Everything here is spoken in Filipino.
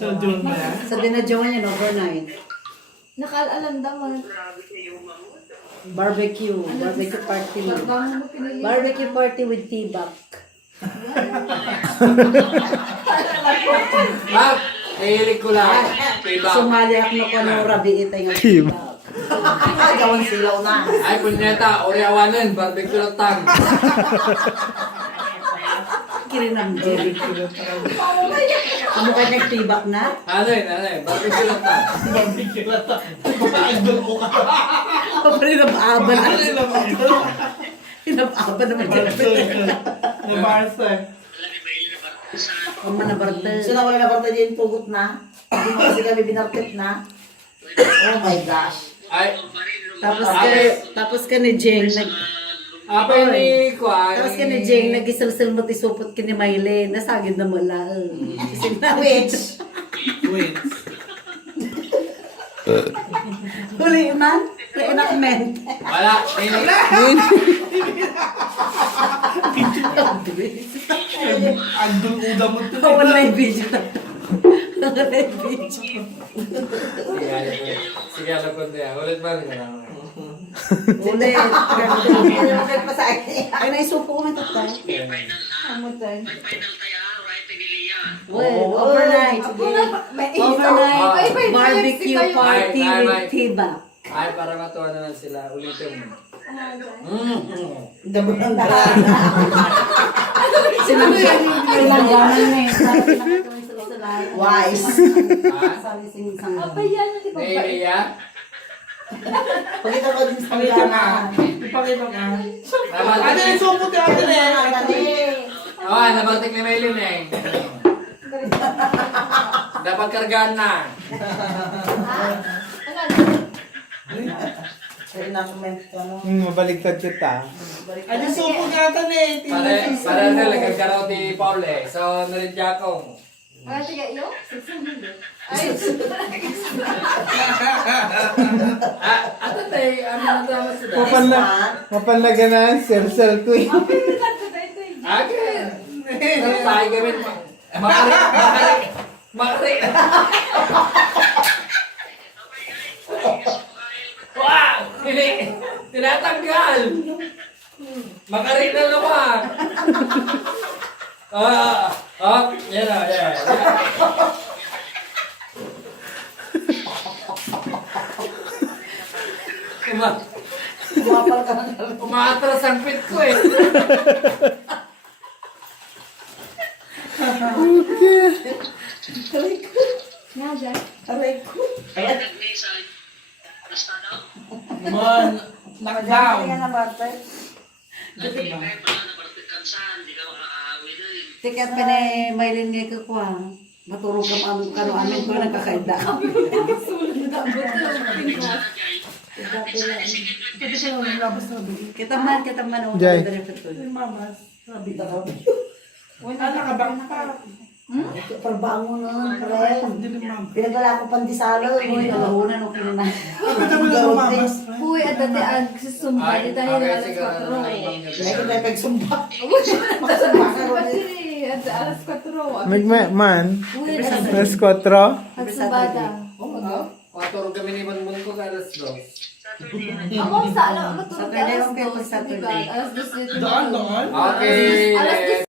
So, doon ba yan? Sa dinadyawan yan overnight. Nakaalam daman. Barbecue party. Pagbangon mo pinili. Barbecue party with tibak. Ma'am, nahilig ko lang. Diba? Sumali ako na kung rabi itay ng tibak. Gawan silaw na. Ay, punyeta, oriawanan, barbecue lang tang. Kirinam jelly. Amo ka nagtibak na? Ano yun, barbecue lang tang. Barbecue lang ta. Papaagdol ko ka. Pinab-aba na. Pinab-aba naman dyan. Na Barca. Ang manabarta. So na wala na barta din pugot na. Hindi mo kasi kami binarkit na. Oh my gosh. Ay, Tapos ka ni Jeng nag... apa ini kuan? Tapos ka ni Jeng nag-isalsal mo tisupot ka ni Maylin. Nasagid na mula. Which? Wait. Huli man. Reenactment. Wala, ini. Agdol uda mo to. Online video na. Online video. Sige, alam ko niya. Ulit ba rin na? Ulit. Ulit pa sa akin. Ay, naisupo ko man tatay. Amo tayo. Well, overnight. Overnight barbecue party Ay, with tibak. Ay, para matuwa naman sila. Ulitin mo. Dabang dahan. Sinanggaman na eh. Para pinakatuloy sa kasalanan. Wise. Ha? Sabi sing-sang. Apa yan? Di ba? Naiiya? Pakita ko din sa Pakita nga. pagkana. Ipakita nga. Ano Nabaltik. yung supot yung atin eh? Oo, nabaltik ni Maylin eh. Dapat kargaan na. Reenactment ka no. Mabaligtad kita. Ano yung supot yung atin eh? Para na lang karo ti Paul eh. So, naridya ko. Ay, tiga iyo? Ay, Ato tayo, ano na tama sila? Mapanlaganan, sel-sel ko eh. Akin. Pero tayo gamit mo. Makari. Wow! Tinatanggal. Makari na naman. Yan na, yan. Umapal ka na. Umaatras ang pit ko eh. nga dyan. Aray ko. Man, knockdown. Kaya na barta. Tikat pa ni Maylin nga kakuha. Maturog ka kano amin ko nagkakaida. Kita man o. Jay. Mamas. Sabi ka rabi. Wala nakabang pa. Parbango na, friend. Pinagala ko pandisalo. Uy, alahunan o kinuna. Ito mo lang mamas. Uy, at dati ang susumba. Di tayo Okay, alas sige. 4. May kita pagsumba. Kasi at alas 4. Man, Uy, alas 4. nagsumbada. Maturo kami ni Manmon ko alas 2. Ako sa alam, matulog Saturday, alas okay, 2. Saturday. Alas 2. Doon. Okay. Alas 2.